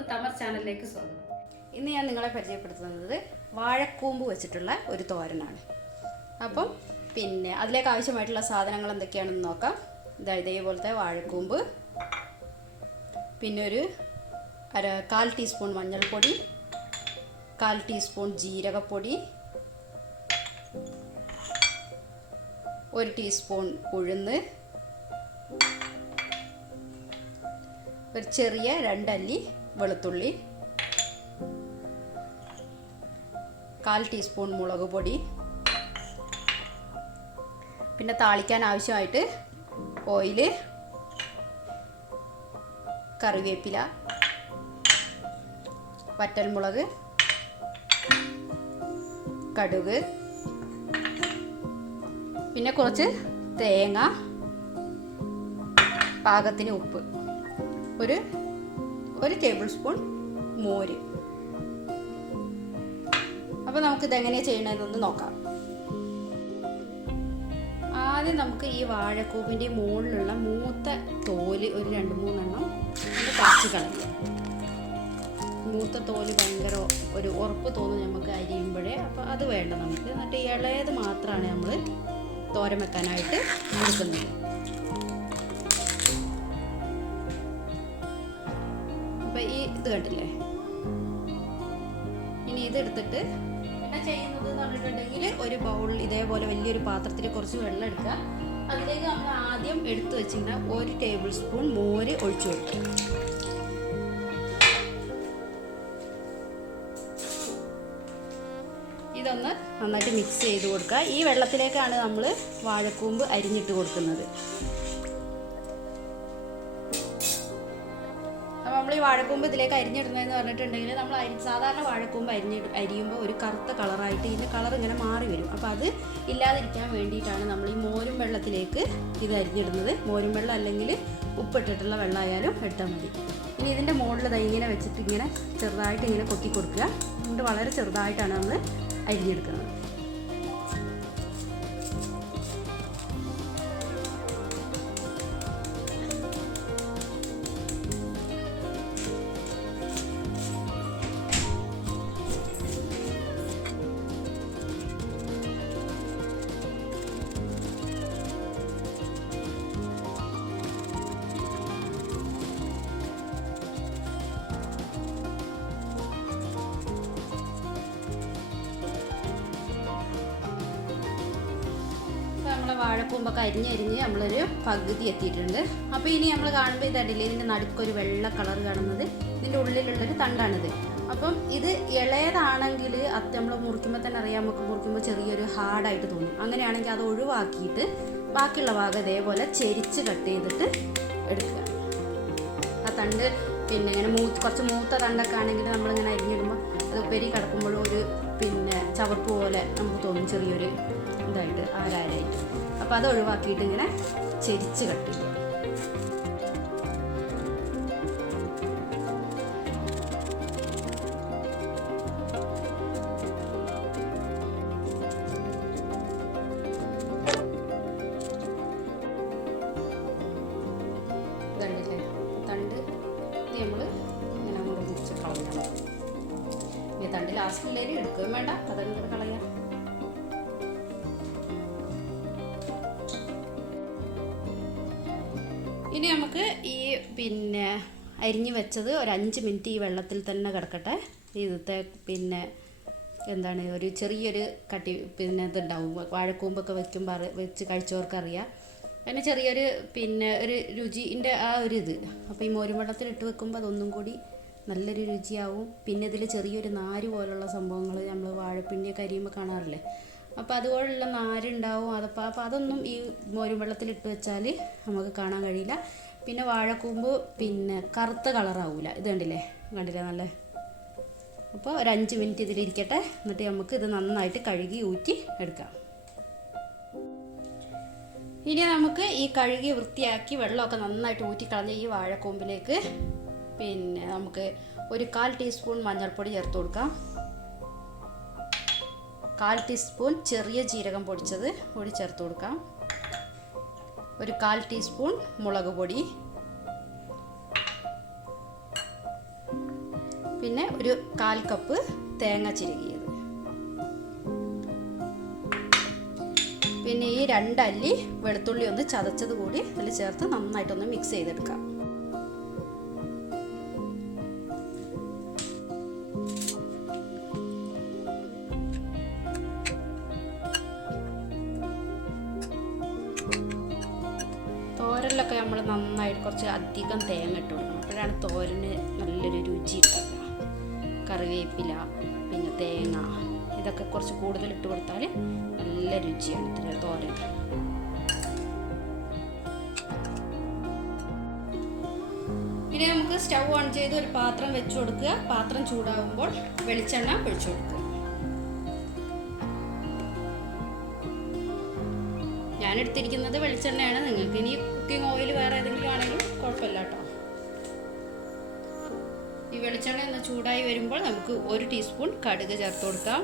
എല്ലാവർക്കും തമർ ചാനലിലേക്ക് സ്വാഗതം. ഇന്ന് ഞാൻ നിങ്ങളെ പരിചയപ്പെടുത്തുന്നത് വാഴക്കൂമ്പ് വെച്ചിട്ടുള്ള ഒരു തോരനാണ്. അപ്പം അതിലേക്ക് ആവശ്യമായിട്ടുള്ള സാധനങ്ങൾ എന്തൊക്കെയാണെന്ന് നോക്കാം. ഇതേപോലത്തെ വാഴക്കൂമ്പ്, പിന്നെ ഒരു 1/4 ടീസ്പൂൺ മഞ്ഞൾപ്പൊടി, 1/4 ടീസ്പൂൺ ജീരകപ്പൊടി, 1 ടീസ്പൂൺ ഉഴുന്ന്, ഒരു ചെറിയ 2 അല്ലി വെളുത്തുള്ളി, 1/4 ടീസ്പൂൺ മുളക് പൊടി, പിന്നെ താളിക്കാൻ ആവശ്യമായിട്ട് ഓയിൽ, കറിവേപ്പില, വറ്റൽമുളക്, കടുക്, പിന്നെ കുറച്ച് തേങ്ങ, പാകത്തിന് ഉപ്പ്, ഒരു ടേബിൾ സ്പൂൺ മോര്. അപ്പോൾ നമുക്കിത് എങ്ങനെയാണ് ചെയ്യണമെന്നൊന്ന് നോക്കാം. ആദ്യം നമുക്ക് ഈ വാഴക്കൂമ്പിൻ്റെ മുകളിലുള്ള മൂത്ത തോല് ഒരു 2-3 എണ്ണം ഒന്ന് പറിച്ച് കളയുക. മൂത്ത തോല് ഭയങ്കര ഒരു ഉറപ്പ് തോന്നും നമുക്ക് അരിയുമ്പോഴേ, അപ്പോൾ അത് വേണ്ട നമുക്ക്. എന്നിട്ട് ഇളയത് മാത്രമാണ് നമ്മൾ തോരൻ വെക്കാനായിട്ട് എടുക്കുന്നത്. അപ്പോൾ ഇത് കണ്ടില്ലേ, ഇനി ഇതെടുത്തിട്ട് പിന്നെ ചെയ്യുന്നത് എന്ന് പറഞ്ഞിട്ടുണ്ടെങ്കിൽ ഒരു ബൗൾ ഇതേപോലെ വലിയൊരു പാത്രത്തിൽ കുറച്ച് വെള്ളം എടുക്കുക. അതിലേക്ക് നമ്മൾ ആദ്യം എടുത്തു വെച്ചിരുന്ന 1 ടേബിൾ സ്പൂൺ മോര് ഒഴിച്ചു കൊടുക്കുക. ഇതൊന്ന് നന്നായിട്ട് മിക്സ് ചെയ്ത് കൊടുക്കുക. ഈ വെള്ളത്തിലേക്കാണ് നമ്മൾ വാഴക്കൂമ്പ് അരിഞ്ഞിട്ട് കൊടുക്കുന്നത്. അപ്പോൾ നമ്മൾ ഈ വാഴക്കൂമ്പ് ഇതിലേക്ക് അരിഞ്ഞിടുന്നതെന്ന് പറഞ്ഞിട്ടുണ്ടെങ്കിൽ നമ്മൾ സാധാരണ വാഴക്കൂമ്പ് അരിയുമ്പോൾ ഒരു കറുത്ത കളറായിട്ട് ഇതിൻ്റെ കളർ ഇങ്ങനെ മാറി വരും. അപ്പോൾ അത് ഇല്ലാതിരിക്കാൻ വേണ്ടിയിട്ടാണ് നമ്മൾ ഈ മോരും വെള്ളത്തിലേക്ക് ഇത് അരിഞ്ഞിടുന്നത്. മോരും വെള്ളം അല്ലെങ്കിൽ ഉപ്പിട്ടിട്ടുള്ള വെള്ളമായാലും ഇട്ടാൽ മതി. ഇനി ഇതിൻ്റെ മുകളിൽ ഇങ്ങനെ വെച്ചിട്ട് ഇങ്ങനെ ചെറുതായിട്ട് ഇങ്ങനെ കൊത്തി കൊടുക്കുക. അതുകൊണ്ട് വളരെ ചെറുതായിട്ടാണ് നമ്മൾ അരിഞ്ഞെടുക്കുന്നത്. നമ്മളെ വാഴക്കൂമ്പൊക്കെ അരിഞ്ഞ് നമ്മളൊരു പകുതി എത്തിയിട്ടുണ്ട്. അപ്പോൾ ഇനി നമ്മൾ കാണുമ്പോൾ ഇതടിയിൽ ഇതിൻ്റെ നടുക്കൊരു വെള്ള കളർ കാണുന്നത് ഇതിൻ്റെ ഉള്ളിലുള്ളൊരു തണ്ടാണിത്. അപ്പം ഇത് ഇളയതാണെങ്കിൽ അത് നമ്മൾ മുറിക്കുമ്പോൾ തന്നെ അറിയാം, നമുക്ക് മുറിക്കുമ്പോൾ ചെറിയൊരു ഹാർഡായിട്ട് തോന്നും. അങ്ങനെയാണെങ്കിൽ അത് ഒഴിവാക്കിയിട്ട് ബാക്കിയുള്ള ഭാഗം ഇതേപോലെ ചെരിച്ച് കട്ട് ചെയ്തിട്ട് എടുക്കുക. ആ തണ്ട് ഇങ്ങനെ കുറച്ച് മൂത്ത തണ്ടൊക്കെ ആണെങ്കിൽ നമ്മളിങ്ങനെ അരിഞ്ഞിടുമ്പോൾ അത് ഉപ്പേരി കിടക്കുമ്പോഴും ഒരു ചവർപ്പ് പോലെ നമുക്ക് തോന്നും, ചെറിയൊരു ഇതായിട്ട് ആരായിട്ട്. അപ്പോൾ അത് ഒഴിവാക്കിയിട്ട് ഇങ്ങനെ ചെരിച്ച് കട്ട് ചെയ്യുക. ഇതല്ലേ തണ്ട് നമ്മൾ ഇങ്ങനെ അങ്ങോട്ട് മുറിച്ച് കളയണം. ഈ തണ്ട് ലാസ്റ്റിലേക്ക് എടുക്കുകയും വേണ്ട, അതങ്ങനെ കളയാം. ഇനി നമുക്ക് ഈ അരിഞ്ഞ് വെച്ചത് ഒരു 5 മിനിറ്റ് ഈ വെള്ളത്തിൽ തന്നെ കിടക്കട്ടെ. ഇന്നത്തെ ഒരു ചെറിയൊരു കട്ടി ഇതുണ്ടാവും. വാഴക്കൂമ്പൊക്കെ വെച്ച് കഴിച്ചവർക്കറിയാം. അതിന് ചെറിയൊരു ഒരു രുചിൻ്റെ ആ ഒരു ഇത്. അപ്പോൾ ഈ മോരും വെള്ളത്തിലിട്ട് വെക്കുമ്പോൾ അതൊന്നും കൂടി നല്ലൊരു രുചിയാവും. പിന്നെ ഇതിൽ ചെറിയൊരു നാര് പോലുള്ള സംഭവങ്ങൾ നമ്മൾ വാഴപ്പിണ്ടിയൊക്കെ അരിയുമ്പോൾ കാണാറില്ലേ, അപ്പോൾ അതുപോലുള്ള നാരുണ്ടാവും. അപ്പോൾ അതൊന്നും ഈ മോരും വെള്ളത്തിലിട്ട് വെച്ചാൽ നമുക്ക് കാണാൻ കഴിയില്ല. പിന്നെ വാഴക്കൂമ്പ് കറുത്ത കളറാവില്ല. ഇത് കണ്ടില്ലേ നല്ല. അപ്പോൾ ഒരു 5 മിനിറ്റ് ഇതിലിരിക്കട്ടെ. എന്നിട്ട് നമുക്ക് ഇത് നന്നായിട്ട് കഴുകി ഊറ്റി എടുക്കാം. ഇനി നമുക്ക് ഈ കഴുകി വൃത്തിയാക്കി വെള്ളമൊക്കെ നന്നായിട്ട് ഊറ്റിക്കളഞ്ഞ ഈ വാഴക്കൂമ്പിലേക്ക് നമുക്ക് ഒരു 1/4 ടീസ്പൂൺ മഞ്ഞൾപ്പൊടി ചേർത്ത് കൊടുക്കാം. 1/4 ടീസ്പൂൺ ചെറിയ ജീരകം പൊടിച്ചത് കൂടി ചേർത്ത് കൊടുക്കാം. ഒരു 1/4 ടീസ്പൂൺ മുളക് പൊടി, പിന്നെ ഒരു 1/4 കപ്പ് തേങ്ങ ചിരകിയത്, പിന്നെ ഈ 2 അല്ലി വെളുത്തുള്ളി ഒന്ന് ചതച്ചത് കൂടി അതിൽ ചേർത്ത് നന്നായിട്ടൊന്ന് മിക്സ് ചെയ്തെടുക്കാം. തോരനിലൊക്കെ നമ്മൾ നന്നായിട്ട് കുറച്ച് അധികം തേങ്ങ ഇട്ട് കൊടുക്കണം, അപ്പോഴാണ് തോരന് നല്ലൊരു രുചി ഉണ്ടാവുക. കറിവേപ്പില പിന്നെ തേങ്ങ ഇതൊക്കെ കുറച്ച് കൂടുതൽ ഇട്ട് കൊടുത്താൽ നല്ല രുചിയാണ് ഇത്ര തോരൻ. ഇനി നമുക്ക് സ്റ്റൗ ഓൺ ചെയ്ത് ഒരു പാത്രം വെച്ച് കൊടുക്കുക. പാത്രം ചൂടാകുമ്പോൾ വെളിച്ചെണ്ണ ഒഴിച്ചു കൊടുക്കുക. ഞാൻ എടുത്തിരിക്കുന്നത് വെളിച്ചെണ്ണയാണ്. നിങ്ങൾക്ക് ഇനി കുക്കിംഗ് ഓയിൽ വേറെ ഏതെങ്കിലും ആണെങ്കിലും കുഴപ്പമില്ല കേട്ടോ. ഈ വെളിച്ചെണ്ണ ഒന്ന് ചൂടായി വരുമ്പോൾ നമുക്ക് 1 ടീസ്പൂൺ കടുക് ചേർത്ത് കൊടുക്കാം.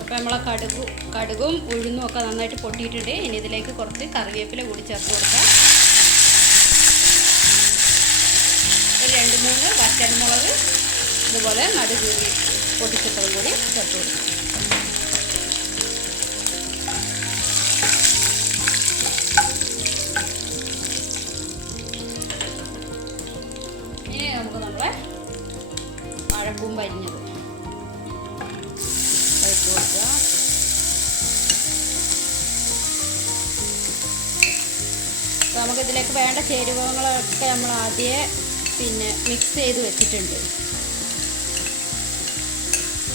അപ്പോൾ നമ്മളെ കടുകും ഉഴുന്നും ഒക്കെ നന്നായിട്ട് പൊട്ടിയിട്ടുണ്ട്. ഇനി ഇതിലേക്ക് കുറച്ച് കറിവേപ്പില കൂടി ചേർത്ത് കൊടുക്കാം. ഒരു 2-3 വറ്റൽമുളക് ഇതുപോലെ നടുകീറി പൊട്ടിച്ചിട്ടതും കൂടി ചേർത്ത് കൊടുക്കാം. ഇനി നമുക്ക് നമ്മുടെ വാഴക്കൂമ്പ് അരിഞ്ഞത് കൊടുക്കുക. അപ്പോൾ നമുക്കിതിലേക്ക് വേണ്ട ചേരുവകളൊക്കെ നമ്മൾ ആദ്യമേ മിക്സ് ചെയ്ത് വെച്ചിട്ടുണ്ട്.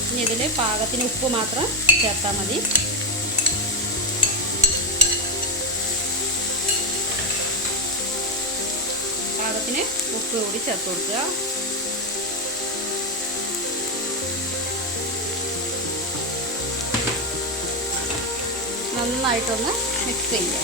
ഇനി ഇതിൽ പാകത്തിന് ഉപ്പ് മാത്രം ചേർത്താൽ മതി. പാകത്തിന് ഉപ്പ് കൂടി ചേർത്ത് കൊടുക്കുക. നന്നായിട്ടൊന്ന് മിക്സ് ചെയ്യുക.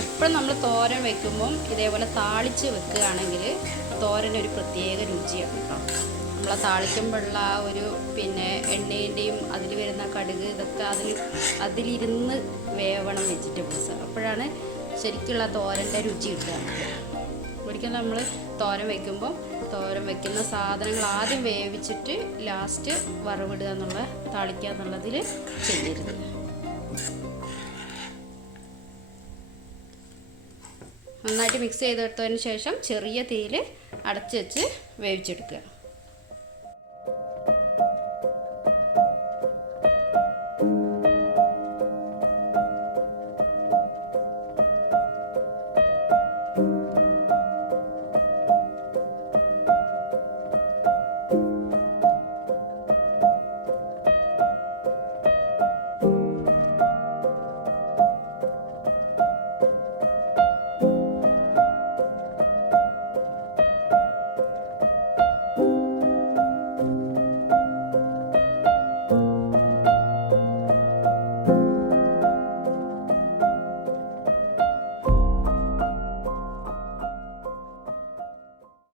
എപ്പോഴും നമ്മൾ തോരൻ വെക്കുമ്പം ഇതേപോലെ താളിച്ച് വെക്കുകയാണെങ്കിൽ തോരനൊരു പ്രത്യേക രുചിയാണ് കേട്ടോ. നമ്മളെ താളിക്കുമ്പോഴുള്ള ആ ഒരു എണ്ണേൻ്റെയും അതിൽ വരുന്ന കടുക് ഇതൊക്കെ അതിലിരുന്ന് വേവണം വെജിറ്റബിൾസ്. അപ്പോഴാണ് ശരിക്കുള്ള തോരൻ്റെ രുചി കിട്ടുക. ഒരിക്കലും നമ്മൾ തോരൻ വയ്ക്കുന്ന സാധനങ്ങൾ ആദ്യം വേവിച്ചിട്ട് ലാസ്റ്റ് വറവിടുക താളിക്കുക എന്നുള്ളതിൽ ചെയ്യരുത്. നന്നായിട്ട് മിക്സ് ചെയ്തെടുത്തതിന് ശേഷം ചെറിയ തീയിൽ അടച്ച് വെച്ച് വേവിച്ചെടുക്കുക.